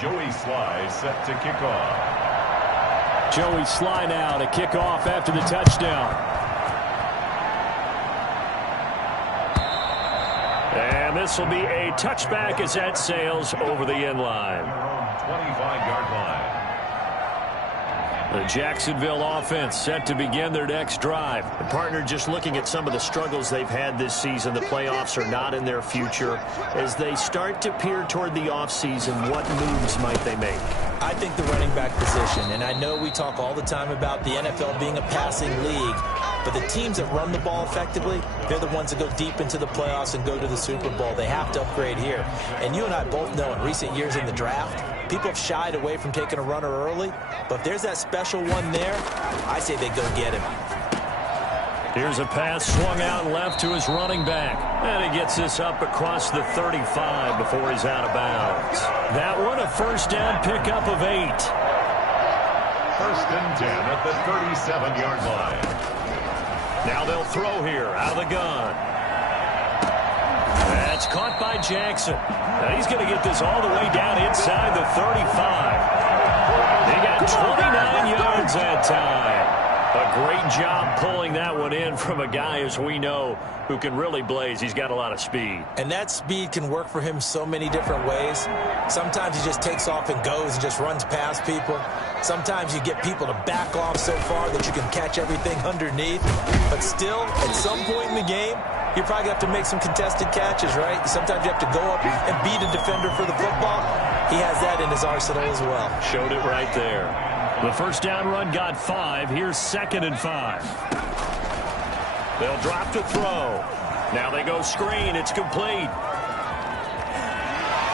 Joey Sly set to kick off. Joey Sly now to kick off after the touchdown. And this will be a touchback as that sails over the end line. 25-yard line. The Jacksonville offense set to begin their next drive. The partner, just looking at some of the struggles they've had this season, the playoffs are not in their future. As they start to peer toward the offseason, what moves might they make? I think the running back position, and I know we talk all the time about the NFL being a passing league, but the teams that run the ball effectively, they're the ones that go deep into the playoffs and go to the Super Bowl. They have to upgrade here. And you and I both know in recent years in the draft, people have shied away from taking a runner early, but if there's that special one there, I say they go get him. Here's a pass swung out left to his running back. And he gets this up across the 35 before he's out of bounds. That one a first down pickup of 8. First and 10 at the 37-yard line. Now they'll throw here out of the gun. That's caught by Jackson. Now he's going to get this all the way down inside the 35. They got 29 yards that time. A great job pulling that one in from a guy, as we know, who can really blaze. He's got a lot of speed. And that speed can work for him so many different ways. Sometimes he just takes off and goes and just runs past people. Sometimes you get people to back off so far that you can catch everything underneath. But still, at some point in the game, you probably have to make some contested catches, right? Sometimes you have to go up and beat a defender for the football. He has that in his arsenal as well. Showed it right there. The first down run got 5. Here's 2nd and 5. They'll drop to throw. Now they go screen. It's complete.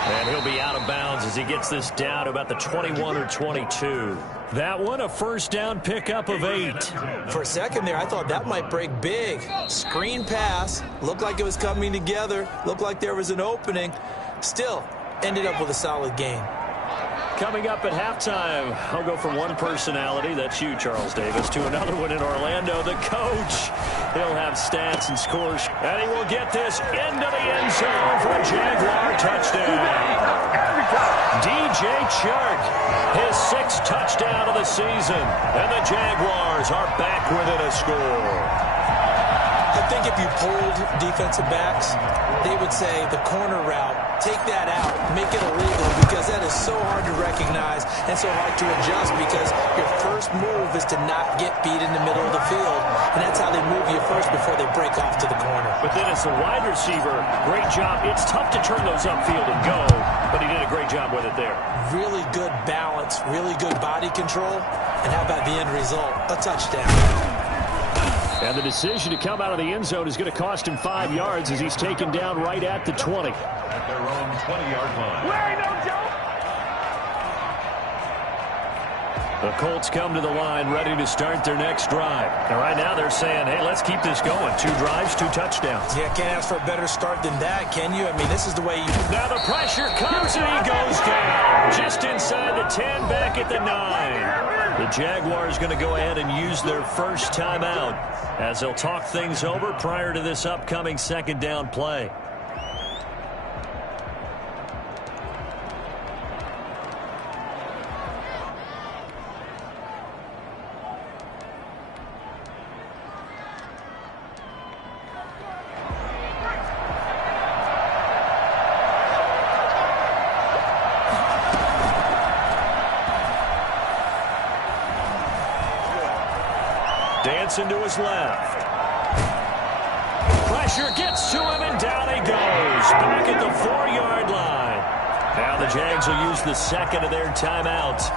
And he'll be out of bounds as he gets this down to about the 21 or 22. That one a first down pickup of 8. For a second there, I thought that might break big. Screen pass. Looked like it was coming together. Looked like there was an opening. Still, ended up with a solid game. Coming up at halftime, I'll go from one personality, that's you, Charles Davis, to another one in Orlando, the coach. He'll have stats and scores, and he will get this into the end zone for a Jaguar touchdown. DJ Chark, his 6th touchdown of the season, and the Jaguars are back within a score. I think if you polled defensive backs, they would say the corner route, take that out, make it illegal, because that is so hard to recognize and so hard to adjust, because your first move is to not get beat in the middle of the field, and that's how they move you first before they break off to the corner. But then as the wide receiver, great job. It's tough to turn those upfield and go, but he did a great job with it there. Really good balance, really good body control, and how about the end result? A touchdown. And the decision to come out of the end zone is going to cost him 5 yards as he's taken down right at the 20. At their own 20-yard line. The Colts come to the line ready to start their next drive. And right now they're saying, hey, let's keep this going. 2 drives, 2 touchdowns. Yeah, can't ask for a better start than that, can you? I mean, this is the way you... Now the pressure comes and he goes down. Just inside the 10, back at the 9. The Jaguars going to go ahead and use their first timeout as they'll talk things over prior to this upcoming 2nd down play. Dancing to his left. Pressure gets to him, and down he goes. Back at the 4-yard line. Now the Jags will use the 2nd of their timeouts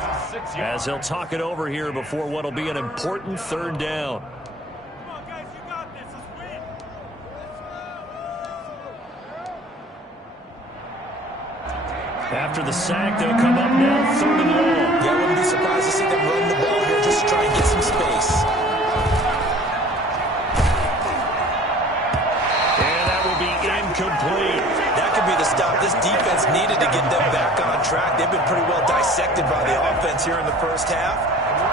as they'll talk it over here before what will be an important 3rd down. After the sack, they'll come up now 3rd and long. Yeah, I wouldn't be surprised to see them run the ball here just to try and get some space. Incomplete. That could be the stop this defense needed to get them back on track. They've been pretty well dissected by the offense here in the first half.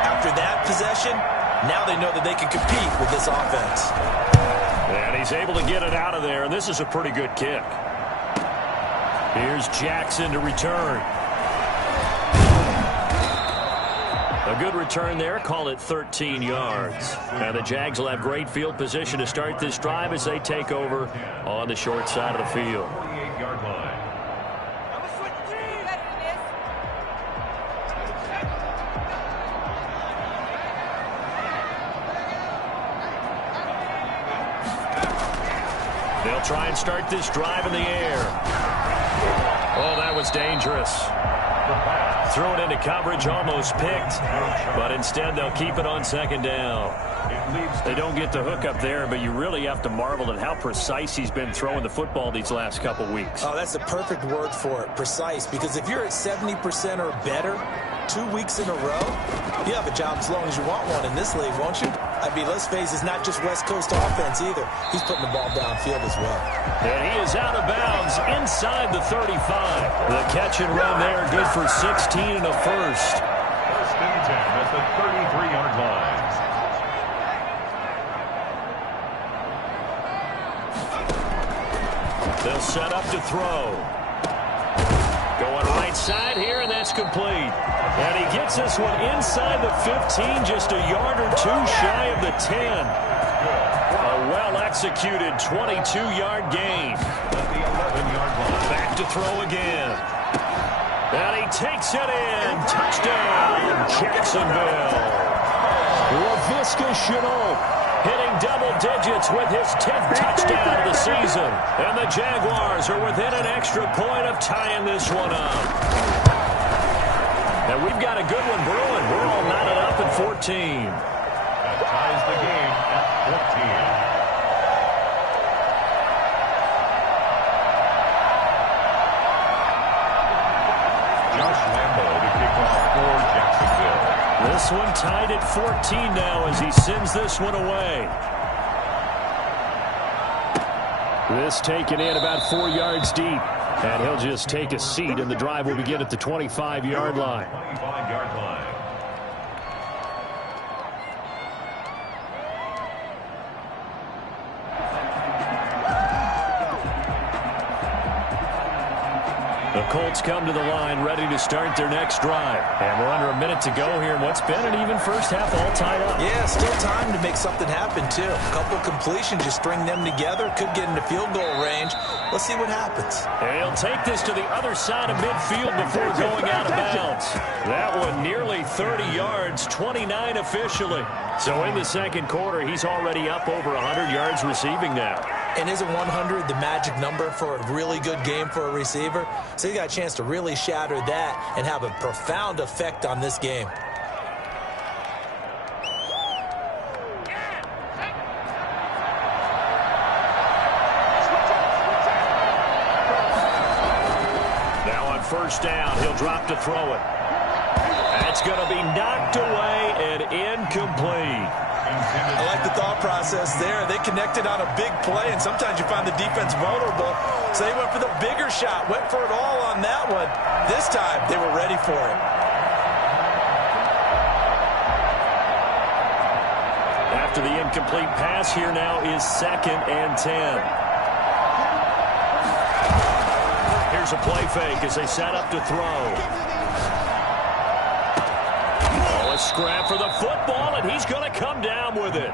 After that possession, now they know that they can compete with this offense. And he's able to get it out of there, and this is a pretty good kick. Here's Jackson to return. A good return there. Call it 13 yards. Now the Jags will have great field position to start this drive as they take over on the short side of the field. 28-yard line. They'll try and start this drive in the air. Oh, that was dangerous. Throw it into coverage, almost picked, but instead they'll keep it on second down. They don't get the hook up there, but you really have to marvel at how precise he's been throwing the football these last couple weeks. Oh, that's the perfect word for it, precise, because if you're at 70% or better 2 weeks in a row, you have a job as long as you want one in this league, won't you? I mean, let's face it, it's not just West Coast offense either. He's putting the ball downfield as well. And he is out of bounds inside the 35. The catch and run there, good for 16 and a first. First and 10 at the 33-yard line. They'll set up to throw. Going right side here, and that's complete. And he gets this one inside the 15, just a yard or two shy of the 10. A well-executed 22-yard gain. At the 11-yard line. Back to throw again. And he takes it in. Touchdown, Jacksonville. Laviska Shenault hitting double digits with his 10th touchdown of the season. And the Jaguars are within an extra point of tying this one up. And we've got a good one brewing. We're all knotted up at 14. That ties the game at 14. Josh Lambo to kick off for Jacksonville. This one tied at 14 now as he sends this one away. This taken in about 4 yards deep. And he'll just take a seat, and the drive will begin at the 25-yard line. 25-yard line. The Colts come to the line ready to start their next drive. And we're under a minute to go here in what's been an even first half all tied up. Yeah, still time to make something happen, too. A couple completions, just string them together. Could get into field goal range. Let's see what happens. And he'll take this to the other side of midfield before going out of bounds. That one nearly 30 yards, 29 officially. So in the second quarter, he's already up over 100 yards receiving now. And isn't 100 the magic number for a really good game for a receiver? So you got a chance to really shatter that and have a profound effect on this game. Now on first down, he'll drop to throw it. That's going to be knocked away and incomplete. I like the thought process there. They connected on a big play, and sometimes you find the defense vulnerable. So they went for the bigger shot, went for it all on that one. This time, they were ready for it. After the incomplete pass, here now is 2nd and 10. Here's a play fake as they set up to throw. A scrap for the football, and he's going to come down with it.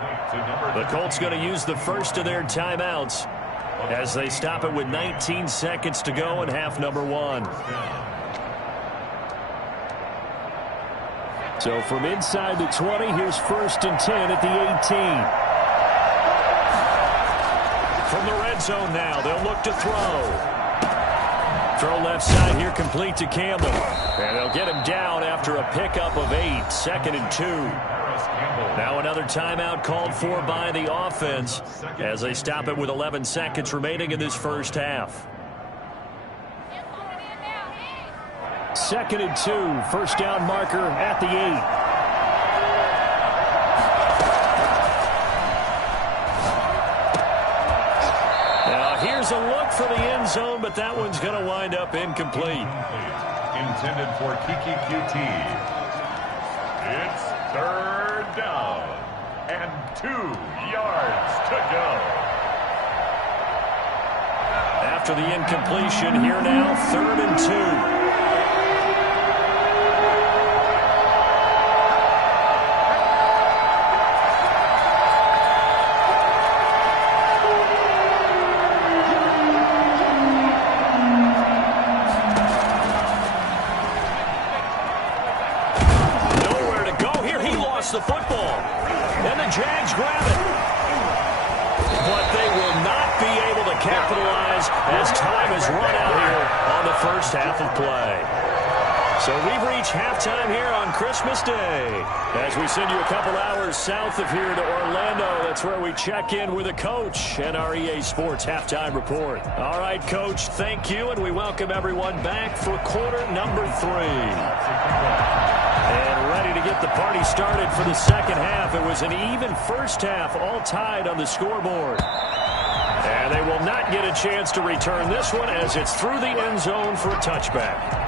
The Colts going to use the first of their timeouts as they stop it with 19 seconds to go in half number 1. So from inside the 20, here's 1st and 10 at the 18. From the red zone now, they'll look to throw. Throw left side here, complete to Campbell. And they'll get him down after a pickup of 8, 2nd and 2. Now another timeout called for by the offense as they stop it with 11 seconds remaining in this first half. 2nd and 2, first down marker at the 8. Here's a look for the end zone, but that one's going to wind up incomplete. Intended for Kiki QT. It's 3rd down and 2 yards to go. After the incompletion, here now, 3rd and 2. as time has run out here on the first half of play. So we've reached halftime here on Christmas Day. As we send you a couple hours south of here to Orlando, that's where we check in with a coach and our EA Sports Halftime Report. All right, Coach, thank you, and we welcome everyone back for quarter number 3. And ready to get the party started for the second half. It was an even first half, all tied on the scoreboard. And they will not get a chance to return this one as it's through the end zone for a touchback.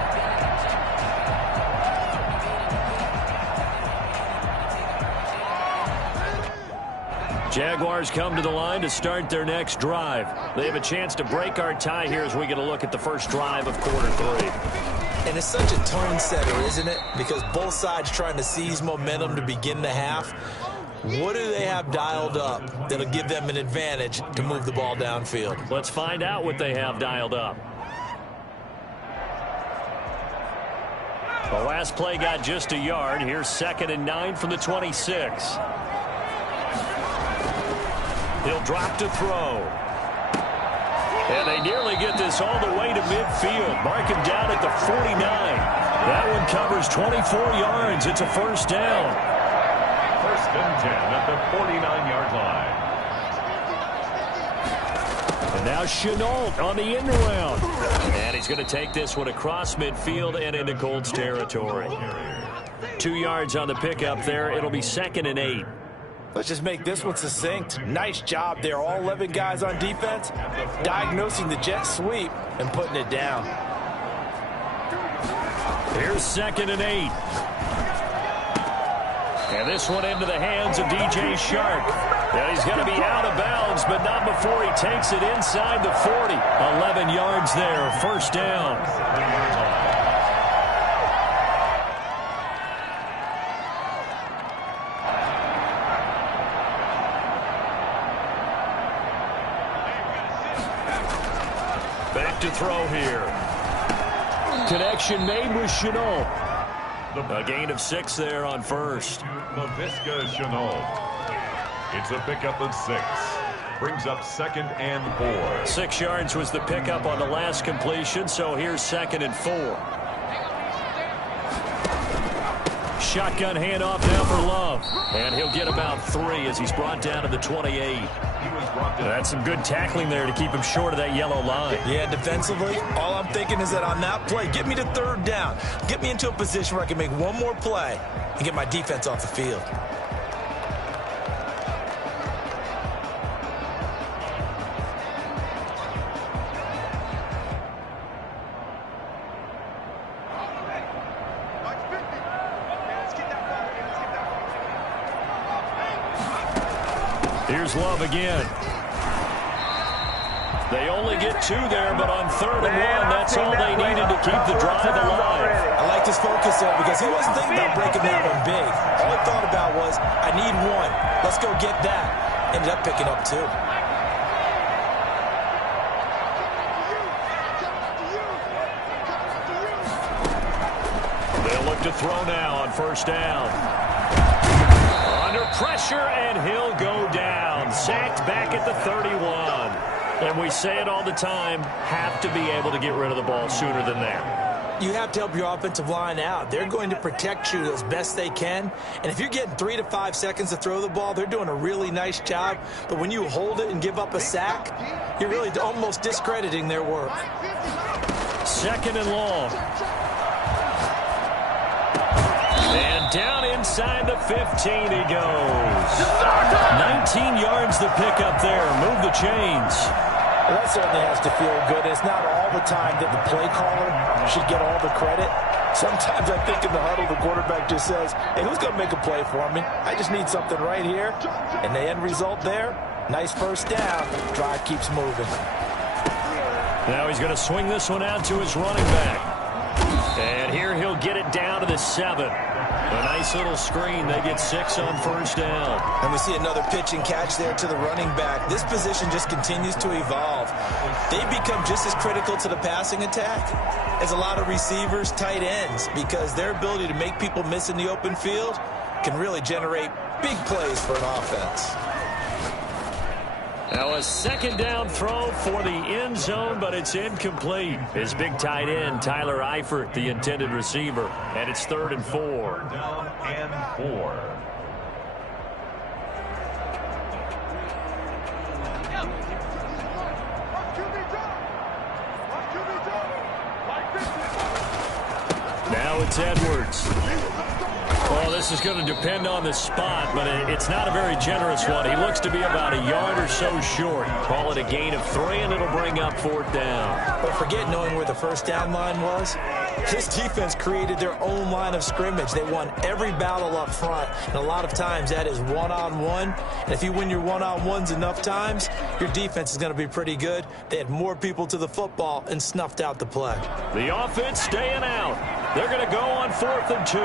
Jaguars come to the line to start their next drive. They have a chance to break our tie here as we get a look at the first drive of quarter 3. And it's such a tone setter, isn't it? Because both sides trying to seize momentum to begin the half. What do they have dialed up that'll give them an advantage to move the ball downfield? Let's find out what they have dialed up. The last play got just a yard. Here's 2nd and 9 from the 26. He'll drop to throw. And they nearly get this all the way to midfield. Mark him down at the 49. That one covers 24 yards. It's a first down. 1st and 10 at the 49-yard line. And now Chenault on the end around. And he's going to take this one across midfield and into Colts territory. 2 yards on the pickup there. It'll be 2nd and 8. Let's just make this one succinct. Nice job there. All 11 guys on defense, diagnosing the jet sweep and putting it down. Here's 2nd and 8. And this one into the hands of DJ Shark. And he's going to be out of bounds, but not before he takes it inside the 40. 11 yards there, first down. Back to throw here. Connection made with Chenault. A gain of 6 there on first. LaVisca Chenault. It's a pickup of 6. Brings up 2nd and 4. 6 yards was the pickup on the last completion, so here's 2nd and 4. Shotgun handoff now for Love. And he'll get about 3 as he's brought down to the 28. That's some good tackling there to keep him short of that yellow line. Yeah, defensively, all I'm thinking is that on that play, get me to 3rd down. Get me into a position where I can make one more play and get my defense off the field. Here's Love again. They only get 2 there, but on 3rd and 1, that's all they needed to keep the drive alive. I liked his focus there because he wasn't thinking about breaking that one big. All he thought about was, I need 1. Let's go get that. Ended up picking up 2. They'll look to throw now on first down. Under pressure, and he'll go down. Sacked back at the 31. And we say it all the time, have to be able to get rid of the ball sooner than that. You have to help your offensive line out. They're going to protect you as best they can. And if you're getting 3 to 5 seconds to throw the ball, they're doing a really nice job. But when you hold it and give up a sack, you're really almost discrediting their work. 2nd and long. And down inside the 15 he goes. 19 yards the pickup there. Move the chains. Well, that certainly has to feel good. It's not all the time that the play caller should get all the credit. Sometimes I think in the huddle, the quarterback just says, hey, who's going to make a play for me? I just need something right here. And the end result there, nice first down. Drive keeps moving. Now he's going to swing this one out to his running back. And here he'll get it down to the 7. A nice little screen. They get 6 on first down. And we see another pitch and catch there to the running back. This position just continues to evolve. They've become just as critical to the passing attack as a lot of receivers, tight ends, because their ability to make people miss in the open field can really generate big plays for an offense. Now a second down throw for the end zone, but it's incomplete. His big tight end, Tyler Eifert, the intended receiver. And it's 3rd and 4. Down and 4. Now it's Edwards. Well, this is going to depend on the spot, but it's not a very generous one. He looks to be about a yard or so short. Call it a gain of 3, and it'll bring up 4th down. But forget knowing where the first down line was. His defense created their own line of scrimmage. They won every battle up front, and a lot of times that is one-on-one. And if you win your one-on-ones enough times, your defense is going to be pretty good. They had more people to the football and snuffed out the play. The offense staying out. They're going to go on 4th and 2.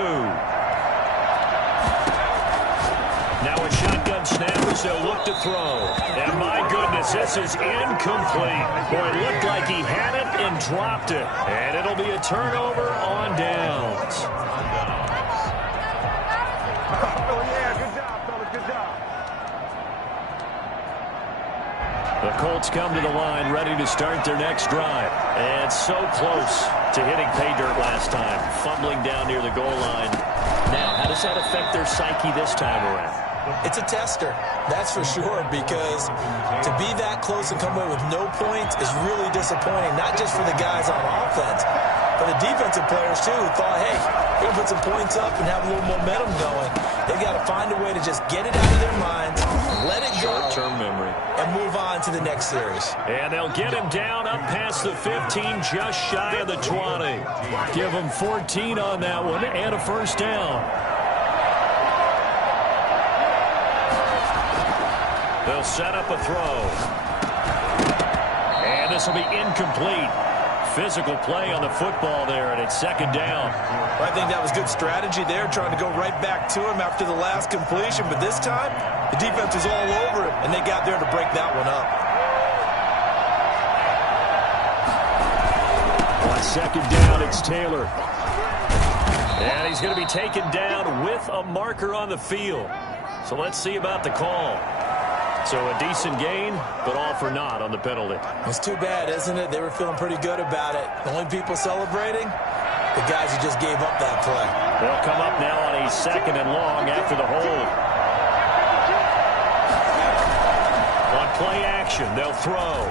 Now a shotgun snap as they'll look to throw. And my goodness, this is incomplete. Boy, it looked like he had it and dropped it. And it'll be a turnover on downs. The Colts come to the line ready to start their next drive. And so close to hitting pay dirt last time. Fumbling down near the goal line. Now, how does that affect their psyche this time around? It's a tester, that's for sure, because to be that close and come away with no points is really disappointing, not just for the guys on offense, but the defensive players, too, who thought, hey, we're going to put some points up and have a little momentum going. They've got to find a way to just get it out of their minds, let it go, short-term memory, and move on to the next series. And they'll get him down up past the 15, just shy of the 20. Give him 14 on that one and a first down. They'll set up a throw. And this will be incomplete. Physical play on the football there, and it's 2nd down. I think that was good strategy there, trying to go right back to him after the last completion. But this time, the defense was all over it, and they got there to break that one up. On 2nd down, it's Taylor. And he's going to be taken down with a marker on the field. So let's see about the call. So a decent gain, but all for naught on the penalty. It's too bad, isn't it? They were feeling pretty good about it. The only people celebrating, the guys who just gave up that play. They'll come up now on a 2nd and long after the hold. On play action, they'll throw.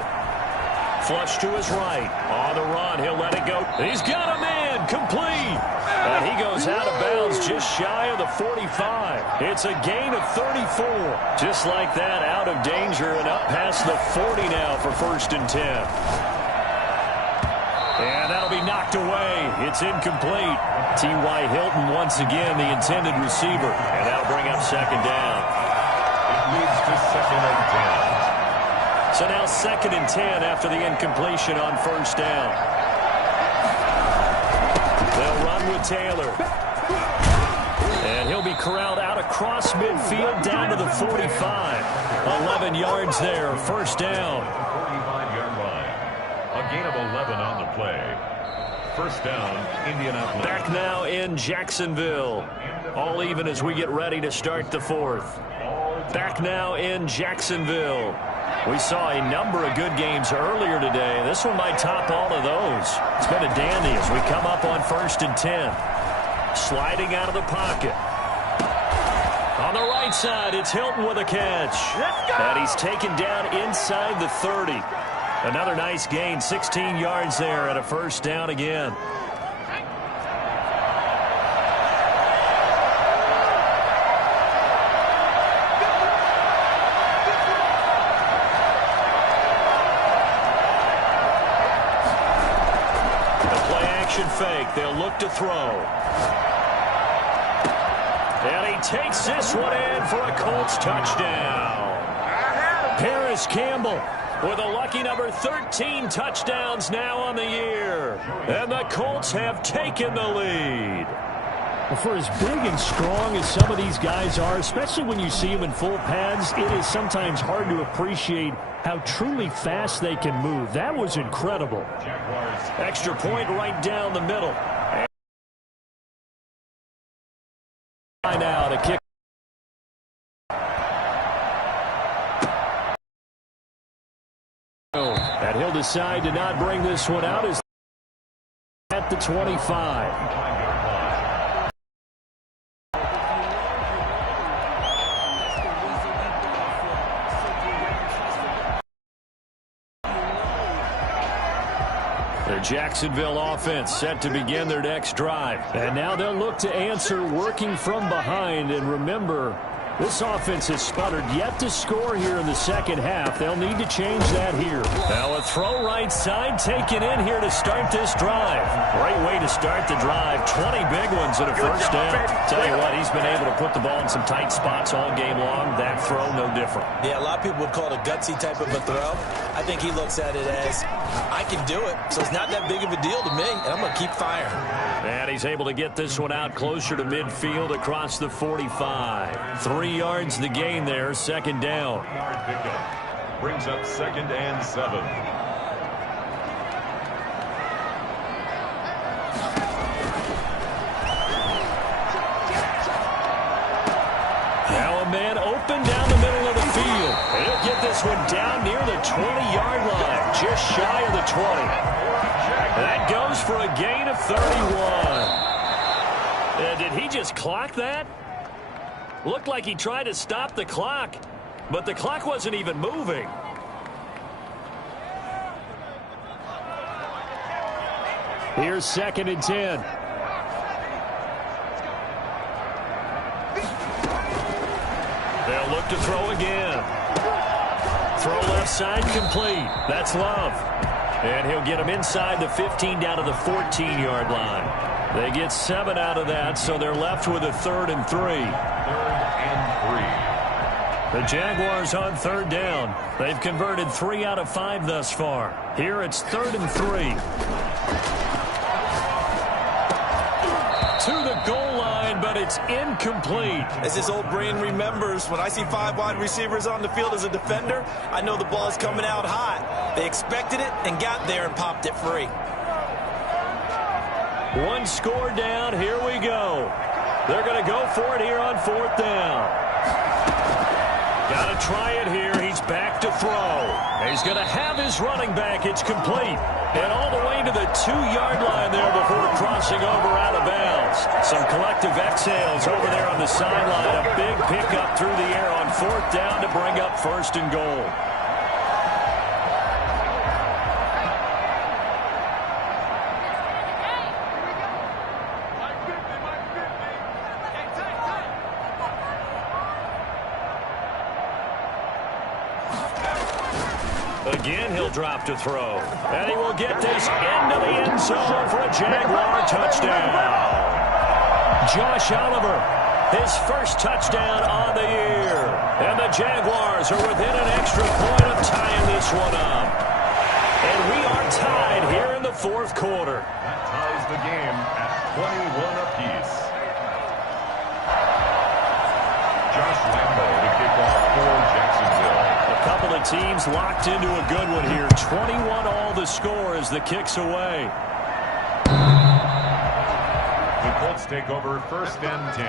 Flush to his right. On the run, he'll let it go. He's got a man, complete. And he goes out of bounds just shy of the 45. It's a gain of 34. Just like that, out of danger and up past the 40 now for 1st and 10. And that'll be knocked away. It's incomplete. T.Y. Hilton once again the intended receiver. And that'll bring up 2nd down. It leads to 2nd and 10. So now 2nd and 10 after the incompletion on 1st down. They'll run with Taylor. And he'll be corralled out across midfield down to the 45. 11 yards there, 1st down. 45-yard line. A gain of 11 on the play. 1st down, Indianapolis. Back now in Jacksonville. All even as we get ready to start the 4th. Back now in Jacksonville. We saw a number of good games earlier today. This one might top all of those. It's been a dandy as we come up on 1st and 10. Sliding out of the pocket. On the right side, it's Hilton with a catch. And he's taken down inside the 30. Another nice gain, 16 yards there and a 1st down again. Fake. They'll look to throw. And he takes this one in for a Colts touchdown. Paris Campbell with a lucky number 13 touchdowns now on the year. And the Colts have taken the lead. Well, for as big and strong as some of these guys are, especially when you see them in full pads, it is sometimes hard to appreciate how truly fast they can move. That was incredible. Extra point right down the middle. And now to kick. And he'll decide to not bring this one out as at the 25. The Jacksonville offense set to begin their next drive. And now they'll look to answer working from behind. And remember, this offense has sputtered yet to score here in the second half. They'll need to change that here. Now a throw right side taken in here to start this drive. Great way to start the drive. 20 big ones in a first down. Tell you what, he's been able to put the ball in some tight spots all game long. That throw, no different. Yeah, a lot of people would call it a gutsy type of a throw. I think he looks at it as, I can do it, so it's not that big of a deal to me, and I'm going to keep firing. And he's able to get this one out closer to midfield across the 45. 3 yards the gain there, second down. Pickup brings up 2nd and 7. Now a man open down the middle of the field. And he'll get this one down near the 20-yard line, just shy of the 20. That goes for a gain of 31. Did he just clock that? Looked like he tried to stop the clock, but the clock wasn't even moving. Here's 2nd and 10. They'll look to throw again. Throw left side complete. That's Love. And he'll get him inside the 15 down to the 14-yard line. They get 7 out of that, so they're left with a 3rd and 3. 3rd and 3. The Jaguars on 3rd down. They've converted 3 out of 5 thus far. Here it's 3rd and 3. To the goal line, but it's incomplete. As his old brain remembers, when I see 5 wide receivers on the field as a defender, I know the ball's coming out hot. They expected it and got there and popped it free. 1 score down. Here we go. They're going to go for it here on 4th down. Got to try it here. He's back to throw. He's going to have his running back. It's complete. And all the way to the 2-yard line there before crossing over out of bounds. Some collective exhales over there on the sideline. A big pickup through the air on 4th down to bring up 1st and goal. Again, he'll drop to throw. And he will get this into the end zone for a Jaguar touchdown. Josh Oliver, his first touchdown on the year. And the Jaguars are within an extra point of tying this one up. And we are tied here in the 4th quarter. That ties the game at 21 apiece. Josh Lambo to kick off for Jacksonville. A couple of teams locked into a good one here. 21 all the score as the kick's away. The Colts take over 1st and 10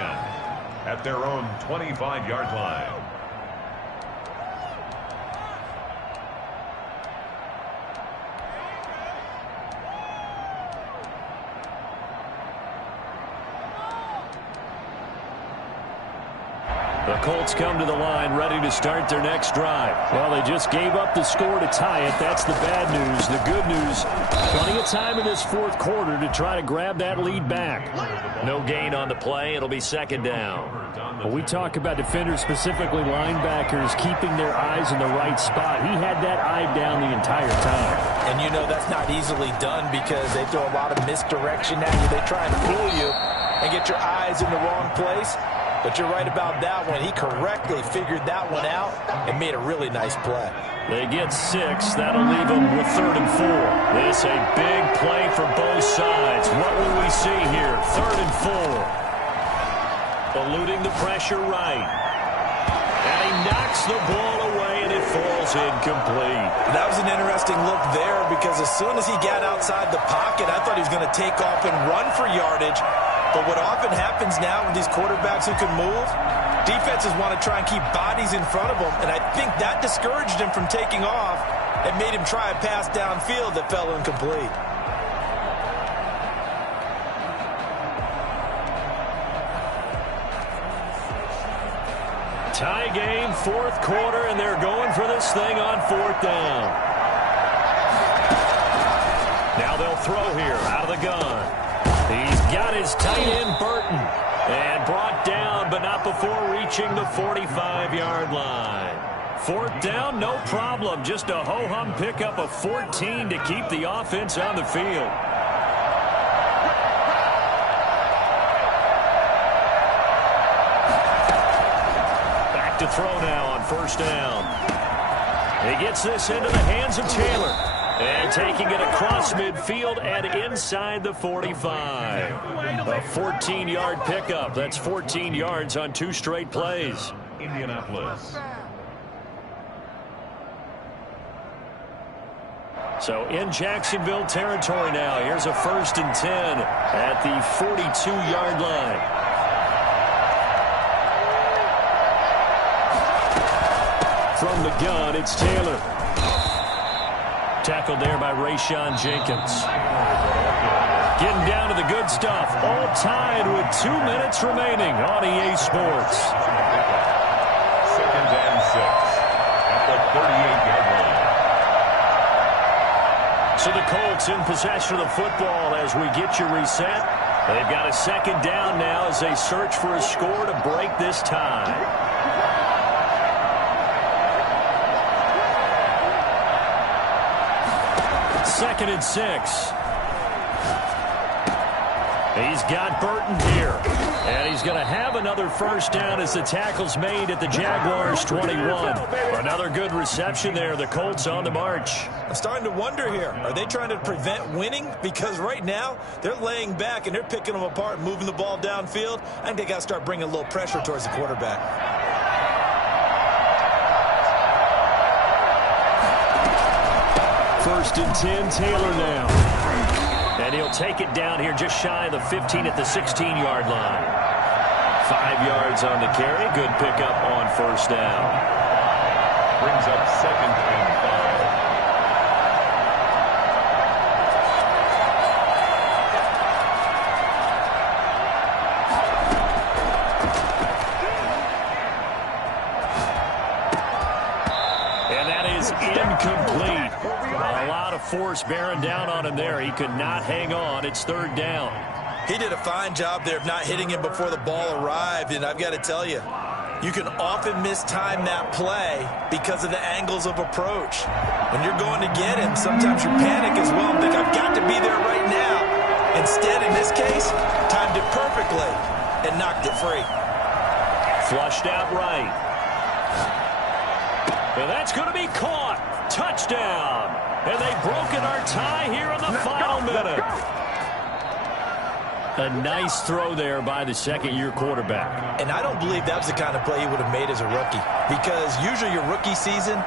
at their own 25-yard line. The Colts come to the line ready to start their next drive. Well, they just gave up the score to tie it. That's the bad news. The good news, plenty of time in this 4th quarter to try to grab that lead back. No gain on the play. It'll be 2nd down. Well, we talk about defenders, specifically linebackers, keeping their eyes in the right spot. He had that eye down the entire time. And you know that's not easily done because they throw a lot of misdirection at you. They try to fool you and get your eyes in the wrong place. But you're right about that one. He correctly figured that one out and made a really nice play. They get 6. That'll leave them with 3rd and 4. This a big play for both sides. What will we see here? 3rd and 4. Eluding the pressure right. And he knocks the ball away, and it falls incomplete. That was an interesting look there because as soon as he got outside the pocket, I thought he was going to take off and run for yardage. But what often happens now with these quarterbacks who can move, defenses want to try and keep bodies in front of them, and I think that discouraged him from taking off. and made him try a pass downfield that fell incomplete. Tie game, fourth quarter, and they're going for this thing on fourth down. Now they'll throw here out of the gun. He's got his tight end, Burton, and brought down, but not before reaching the 45-yard line. Fourth down, no problem. Just a ho-hum pickup of 14 to keep the offense on the field. To throw now on first down. He gets this into the hands of Taylor. And taking it across midfield and inside the 45. A 14-yard pickup. That's 14 yards on 2 straight plays. Indianapolis. So in Jacksonville territory now. Here's a 1st and 10 at the 42-yard line. From the gun, it's Taylor. Tackled there by Rayshon Jenkins. Getting down to the good stuff. All tied with 2 minutes remaining on EA Sports. 2nd and 6 at the 38-yard line. So the Colts in possession of the football as we get you reset. They've got a 2nd down now as they search for a score to break this tie. 2nd and 6. He's got Burton here. And he's going to have another first down as the tackle's made at the Jaguars' 21. Another good reception there. The Colts on the march. I'm starting to wonder here. Are they trying to prevent winning? Because right now, they're laying back and they're picking them apart, moving the ball downfield. I think they got to start bringing a little pressure towards the quarterback. 1st and 10, Taylor now. And he'll take it down here just shy of the 15 at the 16-yard line. 5 yards on the carry. Good pickup on first down. Brings up 2nd and 5. And that is incomplete. A lot of force bearing down on him there. He could not hang on. It's 3rd down. He did a fine job there of not hitting him before the ball arrived, and I've got to tell you, you can often mistime that play because of the angles of approach. When you're going to get him, sometimes you panic as well and think, I've got to be there right now. Instead, in this case, timed it perfectly and knocked it free. Flushed out right. And that's going to be caught. Touchdown. And they've broken our tie here in the final minute. A nice throw there by the second-year quarterback. And I don't believe that was the kind of play he would have made as a rookie, because usually your rookie season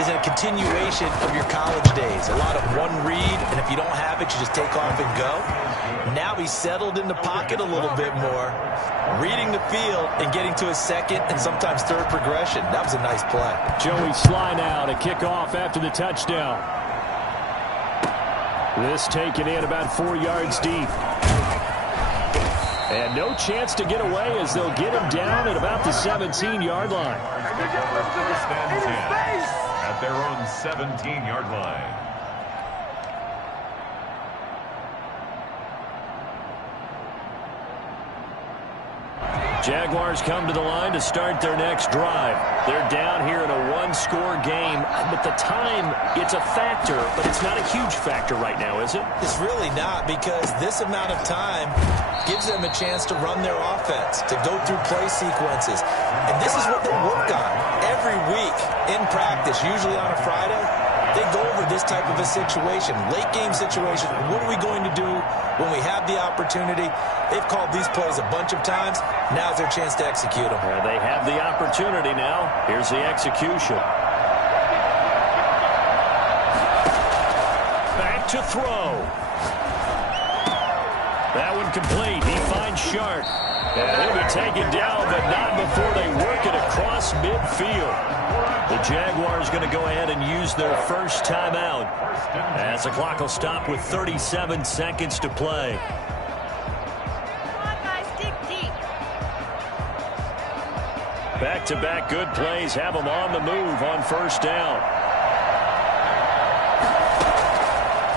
is a continuation of your college days. A lot of one read, and if you don't have it, you just take off and go. Now he's settled in the pocket a little bit more, reading the field and getting to his 2nd and sometimes 3rd progression. That was a nice play. Joey Sly now to kick off after the touchdown. This taken in about 4 yards deep. And no chance to get away as they'll get him down at about the 17-yard line. 1st and 10 at their own 17-yard line. Jaguars come to the line to start their next drive. They're down here in a one-score game, but the time, it's a factor, but it's not a huge factor right now, is it? It's really not, because this amount of time gives them a chance to run their offense, to go through play sequences. And this is what they work on every week in practice, usually on a Friday. They go over this type of a situation, late game situation. What are we going to do when we have the opportunity? They've called these plays a bunch of times. Now's their chance to execute them. They have the opportunity now. Here's the execution. Back to throw. That one complete. He finds line sharp. And he'll be taken down, but not before they work it across midfield. The Jaguars going to go ahead and use their first timeout as the clock will stop with 37 seconds to play. Back-to-back good plays have them on the move on first down.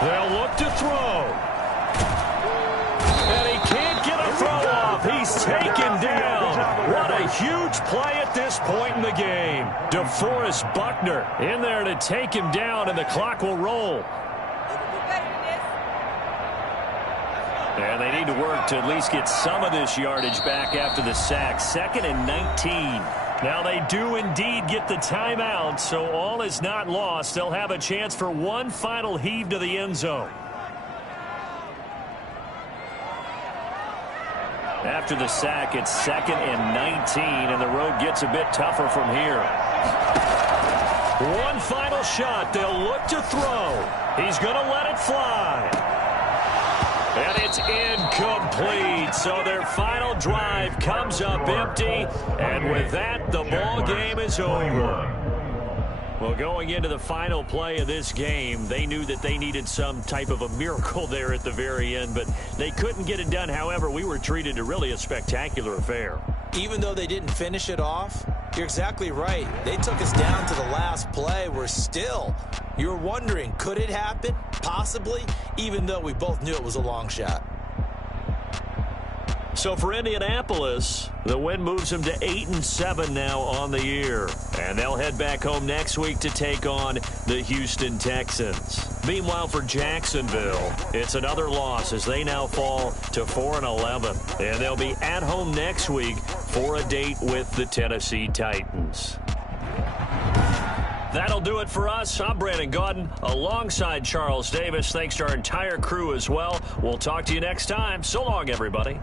They'll look to throw. And he can't get a throw off. He's taken down. What a huge play at this point in the game. DeForest Buckner in there to take him down, and the clock will roll. And they need to work to at least get some of this yardage back after the sack. 2nd and 19. Now they do indeed get the timeout, so all is not lost. They'll have a chance for one final heave to the end zone. After the sack, it's 2nd and 19, and the road gets a bit tougher from here. One final shot. They'll look to throw. He's going to let it fly. And it's incomplete. So their final drive comes up empty. And with that, the ball game is over. Well, going into the final play of this game, they knew that they needed some type of a miracle there at the very end, but they couldn't get it done. However, we were treated to really a spectacular affair. Even though they didn't finish it off, you're exactly right. They took us down to the last play. You're wondering, could it happen? Possibly, even though we both knew it was a long shot. So for Indianapolis, the win moves them to 8-7 now on the year. And they'll head back home next week to take on the Houston Texans. Meanwhile, for Jacksonville, it's another loss as they now fall to 4-11. And they'll be at home next week for a date with the Tennessee Titans. That'll do it for us. I'm Brandon Gaudin alongside Charles Davis. Thanks to our entire crew as well. We'll talk to you next time. So long, everybody.